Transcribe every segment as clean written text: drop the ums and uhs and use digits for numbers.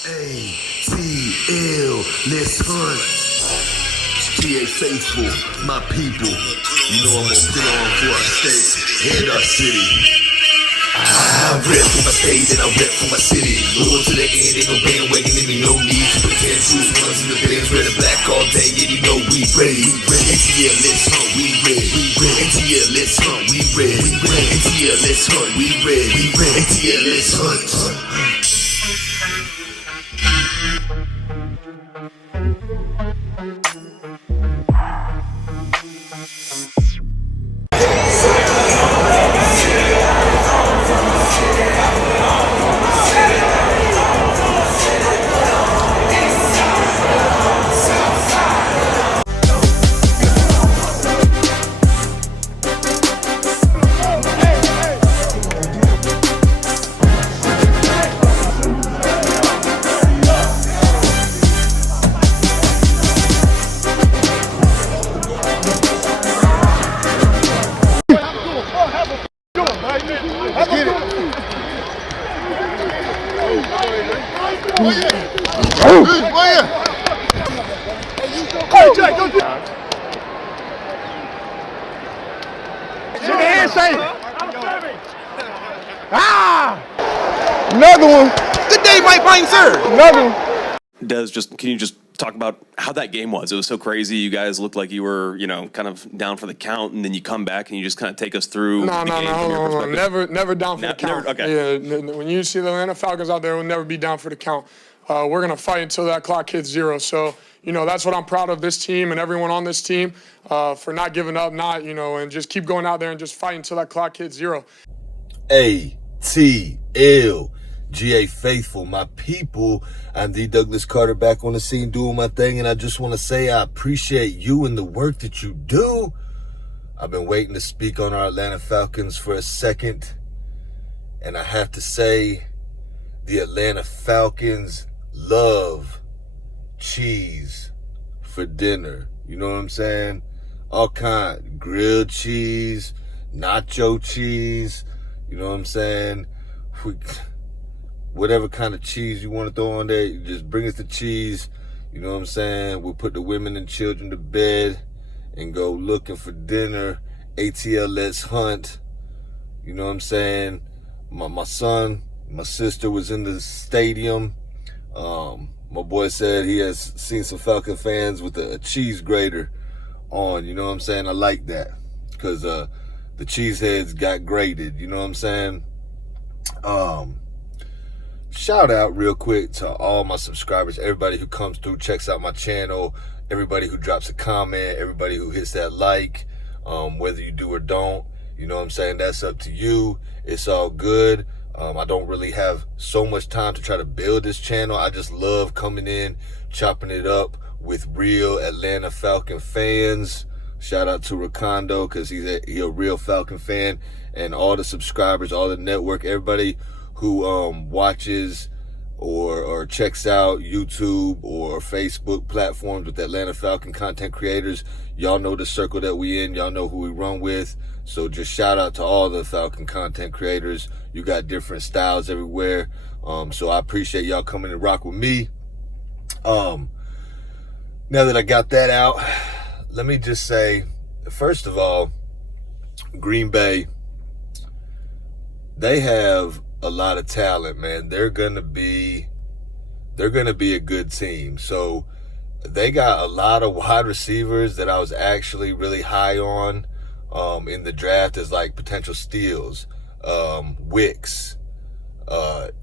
ATL Let's Hunt. GA Faithful, my people. You know I'm gonna put on for our state and our city. I rep for my state and I rep for my city. Going to the end, ain't no bandwagon in me, no need to pretend. Choose ones in the bands, red and black all day, and you know we ready. ATL Let's Hunt, we ready. ATL Let's Hunt, we ready. ATL Let's Hunt, we ready. ATL Let's Hunt. Another one. Good day, Mike Bryant, sir. Another one. Can you just talk about how that game was? It was so crazy. You guys looked like you were, kind of down for the count, and then you come back and you just kind of take us through the game from your perspective. Never down for the count. Okay. Yeah, when you see the Atlanta Falcons out there, we'll never be down for the count. We're gonna fight until that clock hits zero. So, that's what I'm proud of this team and everyone on this team for not giving up, and just keep going out there and just fight until that clock hits zero. ATL.GA Faithful, my people. I'm the Douglas Carter, back on the scene doing my thing, and I just want to say I appreciate you and the work that you do. I've been waiting to speak on our Atlanta Falcons for a second, and I have to say the Atlanta Falcons love cheese for dinner. You know what I'm saying? All kind, grilled cheese, nacho cheese, you know what I'm saying? Whatever kind of cheese you want to throw on there, you just bring us the cheese. You know what I'm saying? We'll put the women and children to bed and go looking for dinner. ATL Let's Hunt. You know what I'm saying? My son, my sister was in the stadium. My boy said he has seen some Falcon fans with a cheese grater on. You know what I'm saying? I like that because the cheeseheads got grated. You know what I'm saying? Shout out real quick to all my subscribers, everybody who comes through, checks out my channel, everybody who drops a comment, everybody who hits that like, whether you do or don't, you know what I'm saying? That's up to you. It's all good. I don't really have so much time to try to build this channel. I just love coming in, chopping it up with real Atlanta Falcon fans. Shout out to Rakondo because he's a real Falcon fan, and all the subscribers, all the network, everybody who watches or checks out YouTube or Facebook platforms with Atlanta Falcon content creators. Y'all know the circle that we in. Y'all know who we run with. So just shout out to all the Falcon content creators. You got different styles everywhere. So I appreciate y'all coming and rock with me. Now that I got that out, let me just say, first of all, Green Bay, they have a lot of talent, man. They're gonna be a good team. So they got a lot of wide receivers that I was actually really high on in the draft as like potential steals. Wicks,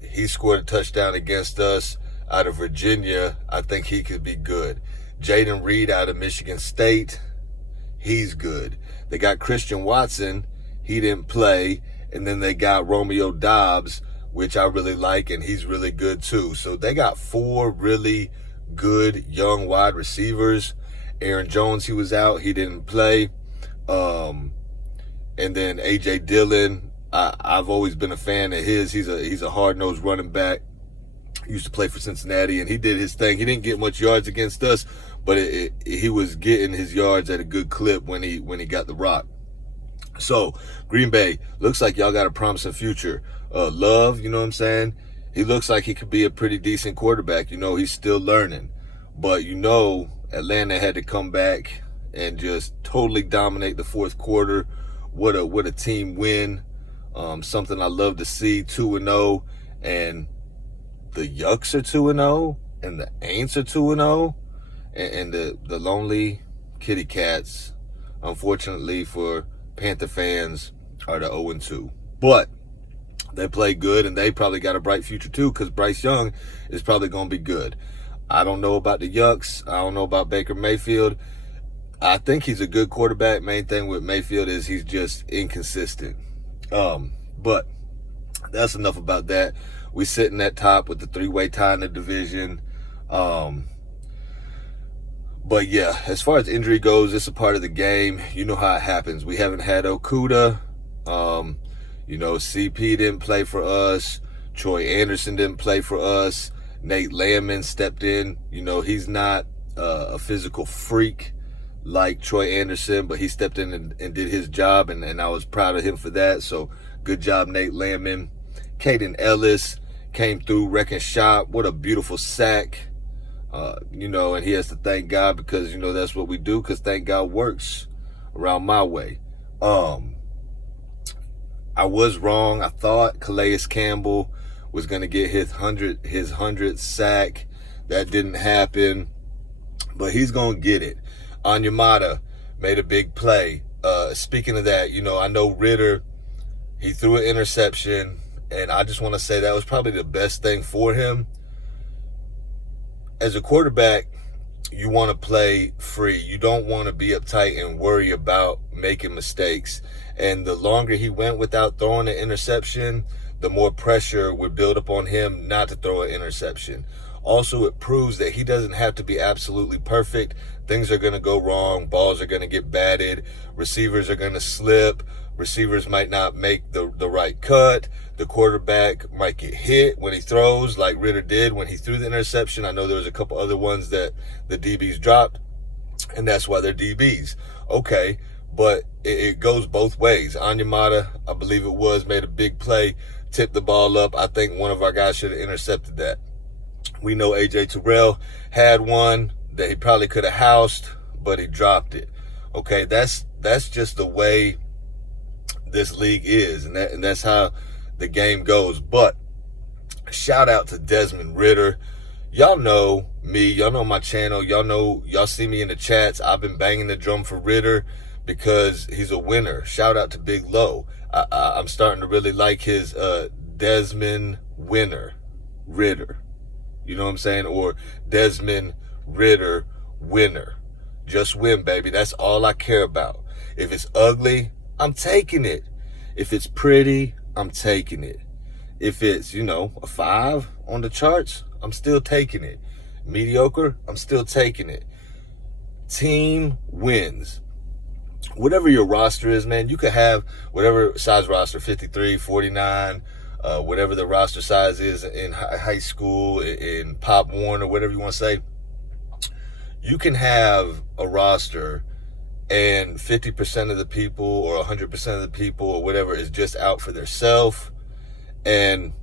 he scored a touchdown against us out of Virginia. I think he could be good. Jaden Reed out of Michigan State, he's good. They got Christian Watson, he didn't play. And then they got Romeo Doubs, which I really like, and he's really good too. So they got 4 really good young wide receivers. Aaron Jones, he was out, he didn't play. And then A.J. Dillon, I've always been a fan of his. He's a hard-nosed running back. He used to play for Cincinnati, and he did his thing. He didn't get much yards against us, but he was getting his yards at a good clip when he got the rock. So Green Bay looks like y'all got a promising future. Love, you know what I'm saying? he looks like he could be a pretty decent quarterback. He's still learning. But Atlanta had to come back and just totally dominate the fourth quarter. What a team win. Something I love to see. 2-0, and the Yucks are 2-0, and the Aints are 2-0, and the lonely kitty cats, unfortunately for Panther fans, are the 0-2. But they play good, and they probably got a bright future too, because Bryce Young is probably going to be good. I don't know about the Yucks. I don't know about Baker Mayfield. I think he's a good quarterback. Main thing with Mayfield is he's just inconsistent. But that's enough about that. We sitting at top with the 3-way tie in the division. But yeah, as far as injury goes, it's a part of the game. You know how it happens. We haven't had Okuda. CP didn't play for us. Troy Anderson didn't play for us. Nate Landman stepped in. He's not a physical freak like Troy Anderson, but he stepped in and did his job, and I was proud of him for that. So good job, Nate Landman. Caden Ellis came through wrecking shop. What a beautiful sack. And he has to thank God, because, that's what we do, because thank God works around my way. I was wrong. I thought Calais Campbell was going to get his 100th sack. That didn't happen, but he's going to get it. Onyemata made a big play. Speaking of that, I know Ritter, he threw an interception, and I just want to say that was probably the best thing for him. As a quarterback, you want to play free. You don't want to be uptight and worry about making mistakes. And the longer he went without throwing an interception, the more pressure would build up on him not to throw an interception. Also, it proves that he doesn't have to be absolutely perfect. Things are going to go wrong. Balls are going to get batted. Receivers are going to slip. Receivers might not make the right cut. The quarterback might get hit when he throws, like Ritter did when he threw the interception. I know there was a couple other ones that the DBs dropped, and that's why they're DBs. Okay, but it goes both ways. Onyemata, I believe it was, made a big play, tipped the ball up. I think one of our guys should have intercepted that. We know A.J. Terrell had one that he probably could have housed, but he dropped it. Okay, that's just the way this league is, and that's how the game goes. But shout out to Desmond Ritter. Y'all know me. Y'all know my channel. Y'all see me in the chats. I've been banging the drum for Ritter because he's a winner. Shout out to Big Low. I'm starting to really like his Desmond Ritter. You know what I'm saying? Or Desmond Ritter winner. Just win, baby. That's all I care about. If it's ugly, I'm taking it. If it's pretty, I'm taking it. If it's, a 5 on the charts, I'm still taking it. Mediocre, I'm still taking it. Team wins. Whatever your roster is, man, you could have whatever size roster, 53, 49, whatever the roster size is in high school, in Pop Warner, whatever you want to say. You can have a roster and 50% of the people or 100% of the people or whatever is just out for themselves, and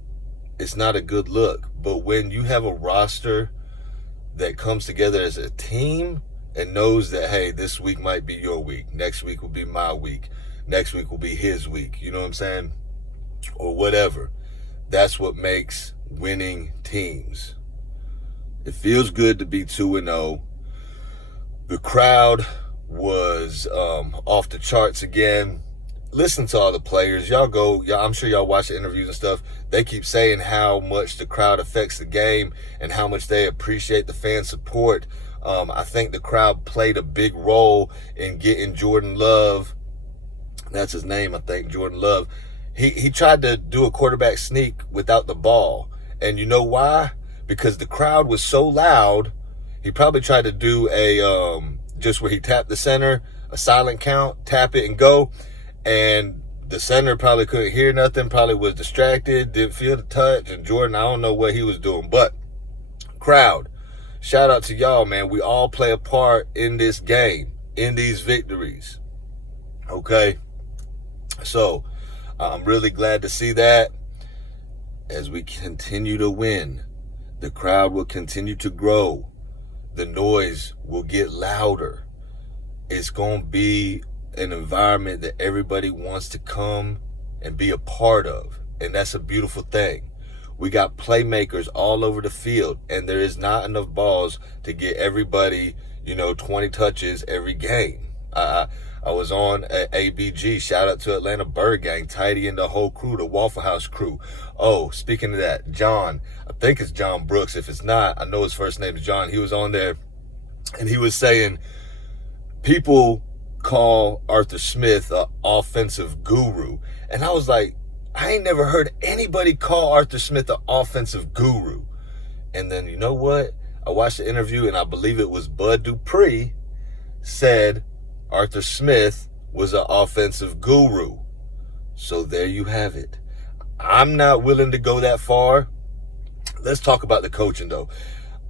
it's not a good look. But when you have a roster that comes together as a team and knows that, hey, this week might be your week, next week will be my week, next week will be his week, you know what I'm saying? Or whatever. That's what makes winning teams. It feels good to be 2-0. The crowd was off the charts again. Listen to all the players. I'm sure y'all watch the interviews and stuff. They keep saying how much the crowd affects the game and how much they appreciate the fan support. I think the crowd played a big role in getting Jordan Love. That's his name, I think, Jordan Love. He tried to do a quarterback sneak without the ball. And you know why? Because the crowd was so loud. He probably tried to do a just where he tapped the center, a silent count, tap it and go. And the center probably couldn't hear nothing, probably was distracted, didn't feel the touch. And Jordan, I don't know what he was doing. But crowd, shout out to y'all, man. We all play a part in this game, in these victories. Okay? So I'm really glad to see that. as we continue to win, the crowd will continue to grow. The noise will get louder. It's going to be an environment that everybody wants to come and be a part of. And that's a beautiful thing. We got playmakers all over the field, and there is not enough balls to get everybody, 20 touches every game. I was on ABG. Shout out to Atlanta Bird Gang, Tidy and the whole crew, the Waffle House crew. Oh, speaking of that, John, I think it's John Brooks. If it's not, I know his first name is John. He was on there, and he was saying people call Arthur Smith an offensive guru. And I was like, I ain't never heard anybody call Arthur Smith an offensive guru. And then you know what? I watched the interview, and I believe it was Bud Dupree said Arthur Smith was an offensive guru. So there you have it. I'm not willing to go that far. Let's talk about the coaching, though.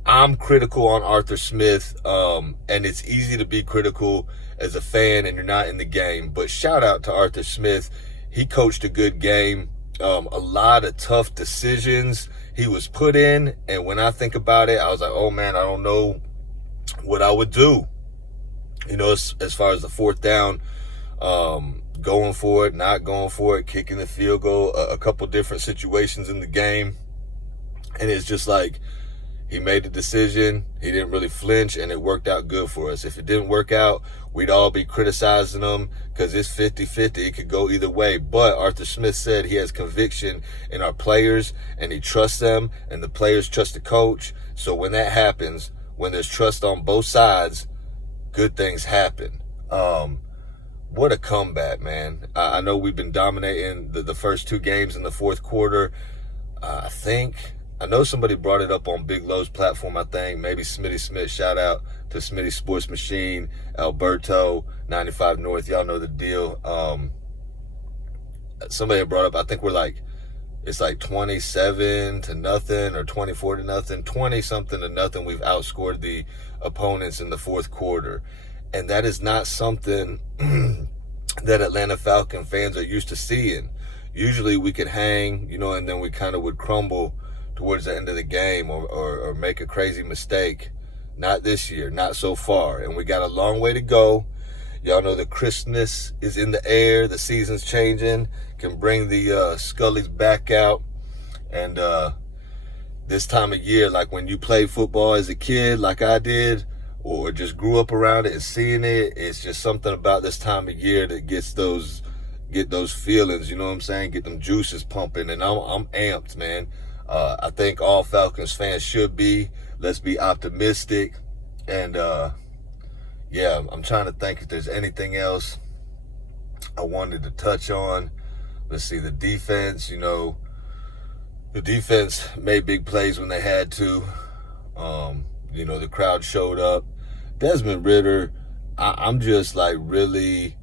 I'm critical on Arthur Smith, and it's easy to be critical as a fan and you're not in the game. But shout out to Arthur Smith. He coached a good game, a lot of tough decisions he was put in. And when I think about it, I was like, oh, man, I don't know what I would do. As far as the fourth down, going for it, not going for it, kicking the field goal, a couple different situations in the game. And it's just like, he made the decision, he didn't really flinch, and it worked out good for us. If it didn't work out, we'd all be criticizing him because it's 50-50. It could go either way. But Arthur Smith said he has conviction in our players, and he trusts them, and the players trust the coach. So when that happens, when there's trust on both sides, good things happen. What a comeback, man. I know we've been dominating the first two games in the fourth quarter. I know somebody brought it up on Big Lowe's platform, I think. Maybe Smitty Smith. Shout out to Smitty Sports Machine, Alberto, 95 North. Y'all know the deal. Somebody had brought up, I think it's like 27-0 or 24-0, 20-something to nothing. We've outscored the opponents in the fourth quarter. And that is not something that Atlanta Falcon fans are used to seeing. Usually we could hang, and then we kind of would crumble towards the end of the game or make a crazy mistake. Not this year, not so far. And we got a long way to go. Y'all know the crispness is in the air. The season's changing. Can bring the Scullies back out. And this time of year, like when you played football as a kid like I did, or just grew up around it and seeing it, it's just something about this time of year that get those feelings, you know what I'm saying? Get them juices pumping. And I'm amped, man. I think all Falcons fans should be. Let's be optimistic. And, I'm trying to think if there's anything else I wanted to touch on. Let's see, the defense, the defense made big plays when they had to. The crowd showed up. Desmond Ridder, I'm just really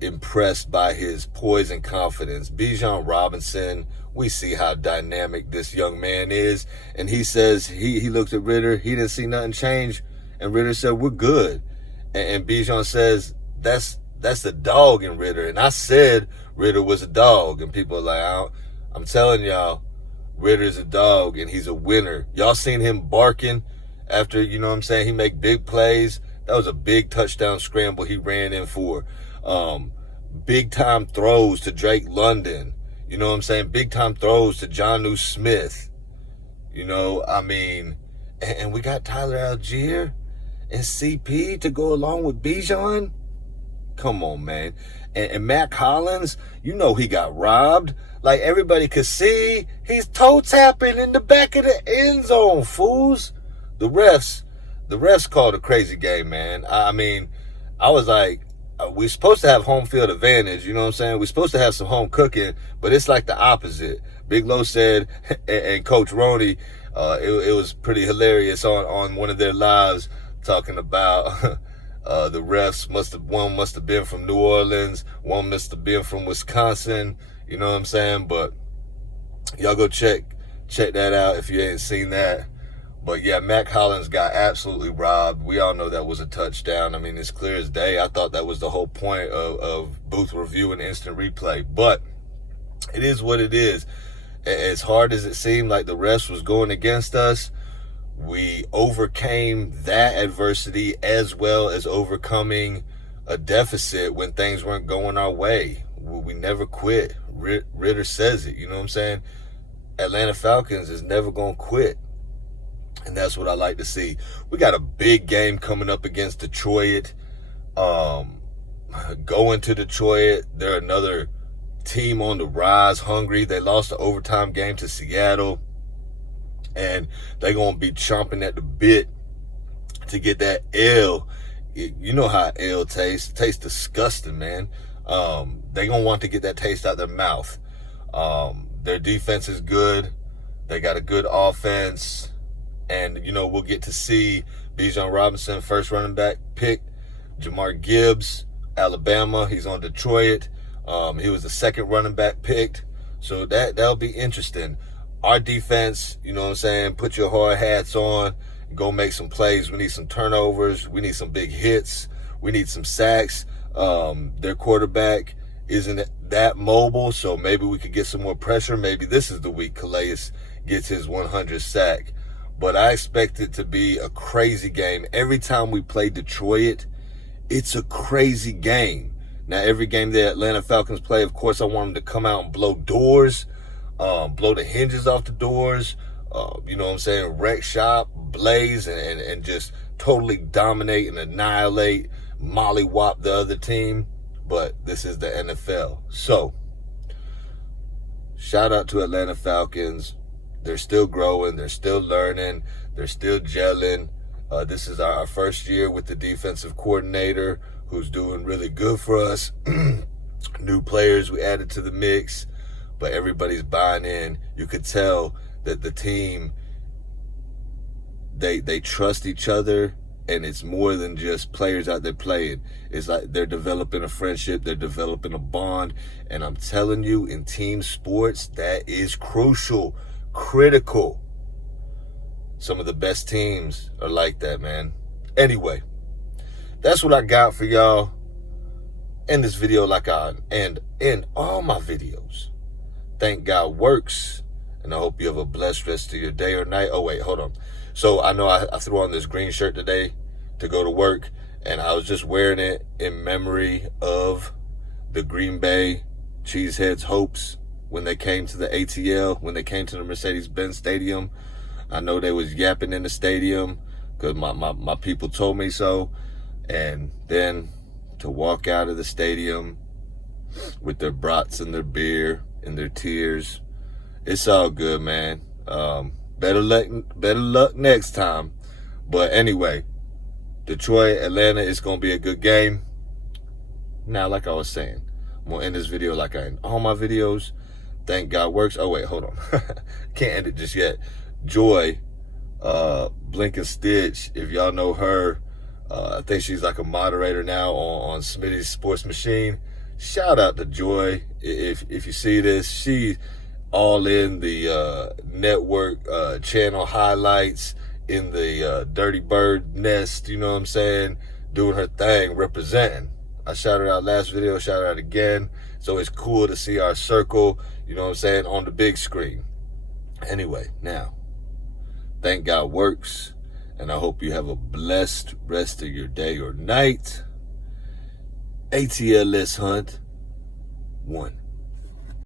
impressed by his poise and confidence. Bijan Robinson, we see how dynamic this young man is. And he says, he looked at Ridder, he didn't see nothing change. And Ridder said, we're good. And Bijan says, that's the dog in Ridder. And I said Ridder was a dog. And people are like, I'm telling y'all, Ridder's a dog and he's a winner. Y'all seen him barking after, he make big plays. That was a big touchdown scramble he ran in for. Big time throws to Drake London. Big time throws to Jonnu Smith. And we got Tyler Algier and CP to go along with Bijan. Come on, man. And Matt Collins, he got robbed. Like everybody could see, he's toe tapping in the back of the end zone, fools. The refs called a crazy game, man. I was like, we're supposed to have home field advantage, we're supposed to have some home cooking, but it's like the opposite. Big Low said, and Coach Roney, it was pretty hilarious on one of their lives talking about the refs one must have been from New Orleans, one must have been from Wisconsin, but y'all go check that out if you ain't seen that. But yeah, Matt Collins got absolutely robbed. We all know that was a touchdown. It's clear as day. I thought that was the whole point of booth review and instant replay. But it is what it is. As hard as it seemed like the refs was going against us, we overcame that adversity as well as overcoming a deficit when things weren't going our way. We never quit. Ritter says it, you know what I'm saying? Atlanta Falcons is never going to quit. And that's what I like to see. We got a big game coming up against Detroit. Going to Detroit, they're another team on the rise, hungry. They lost the overtime game to Seattle. And they're going to be chomping at the bit to get that L. You know how L tastes. It tastes disgusting, man. They're going to want to get that taste out their mouth. Their defense is good. They got a good offense. And, you know, we'll get to see Bijan Robinson, first running back pick. Jamar Gibbs, Alabama. He's on Detroit. He was the second running back picked. So that'll be interesting. Our defense, you know what I'm saying, put your hard hats on, go make some plays. We need some turnovers. We need some big hits. We need some sacks. Their quarterback isn't that mobile, so maybe we could get some more pressure. Maybe this is the week Calais gets his 100th sack. But I expect it to be a crazy game. Every time we play Detroit, it's a crazy game. Now, every game the Atlanta Falcons play, of course, I want them to come out and blow doors, blow the hinges off the doors, you know what I'm saying, wreck shop, blaze, and just totally dominate and annihilate, mollywop the other team. But this is the NFL. So, shout out to Atlanta Falcons. They're still growing. They're still learning. They're still gelling. This is our first year with the defensive coordinator who's doing really good for us. New players we added to the mix, but everybody's buying in. You could tell that the team, they trust each other, and it's more than just players out there playing. It's like they're developing a friendship. They're developing a bond. And I'm telling you, in team sports, that is crucial, critical. Some of the best teams are like that, man. Anyway, that's what I got for y'all in this video, like I end in all my videos. Thank God works, and I hope you have a blessed rest of your day or night. Oh, wait, hold on. So I know I threw on this green shirt today to go to work, and I was just wearing it in memory of the Green Bay Cheeseheads hopes when they came to the ATL, when they came to the Mercedes-Benz Stadium. I know they was yapping in the stadium because my people told me so. And then to walk out of the stadium with their brats and their beer and their tears, it's all good, man. Better luck next time. But anyway, Detroit, Atlanta, it's going to be a good game. Now, like I was saying, I'm going to end this video like I end all my videos. Thank God works. Oh, wait, hold on. Can't end it just yet. Joy, Blink and Stitch, if y'all know her, I think she's like a moderator now on Smitty's Sports Machine. Shout out to Joy. If you see this, she all in the network channel highlights, in the Dirty Bird nest, you know what I'm saying, doing her thing, representing. I shouted out last video, shout out again. So it's cool to see our circle, you know what I'm saying, on the big screen. Anyway, now, thank God works, and I hope you have a blessed rest of your day or night. ATL Let's Hunt 1.